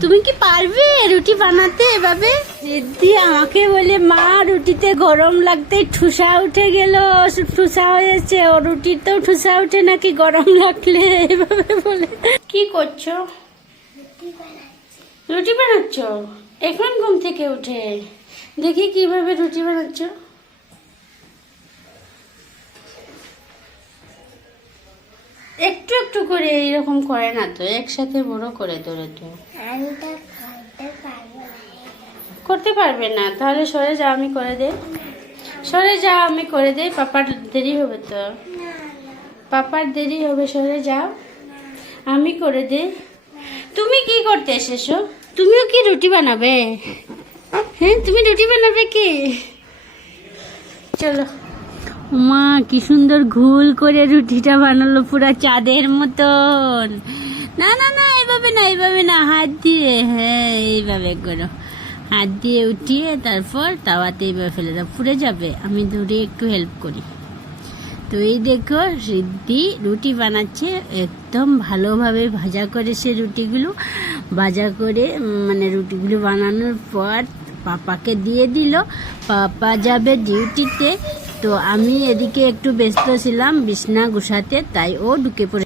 তুমি কি পারবে রুটি বানাতে এভাবে? দিদি আমাকে বলে মা রুটিতে গরম লাগতে ঠুসা উঠে গেল, ঠুসা হয়েছে। ও রুটিতেও ঠুসা উঠে নাকি গরম লাগলে, এভাবে বলে। কি করছো? রুটি বানাচ্ছ এখন ঘুম থেকে উঠে? দেখি কিভাবে রুটি বানাচ্ছ। একটু একটু করে এইরকম করে না তো, একসাথে বড় করে ধরে তো। করতে পারবে না? তাহলে সরে যাও, আমি করে দেই। সরে যাও, আমি করে দেই। পাপার দেরি হবে তো, পাপার দেরি হবে, সরে যাও, আমি করে দেই। তুমি কি করতে এসেছো? তুমিও কি রুটি বানাবে? হ্যাঁ, তুমি রুটি বানাবে কি? চলো। মা কি সুন্দর ঘুল করে রুটিটা বানালো, পুরা চাঁদের মতন। না না না, এইভাবে না, এইভাবে না, হাত দিয়ে। হ্যাঁ, এইভাবে করো, হাত দিয়ে উঠিয়ে তারপর তাওয়াতে এইভাবে ফেলে দাও, পুড়ে যাবে। আমি দূরে একটু হেল্প করি। তো এই দেখো সিদ্ধি রুটি বানাচ্ছে, একদম ভালোভাবে ভাজা করে সে রুটিগুলো। ভাজা করে মানে রুটিগুলো বানানোর পর পাপাকে দিয়ে দিল। পাপা যাবে ডিউটিতে, তো আমি এদিকে একটু ব্যস্ত ছিলাম বিছনা গুছাতে, তাই ও ঢুকে পড়ে।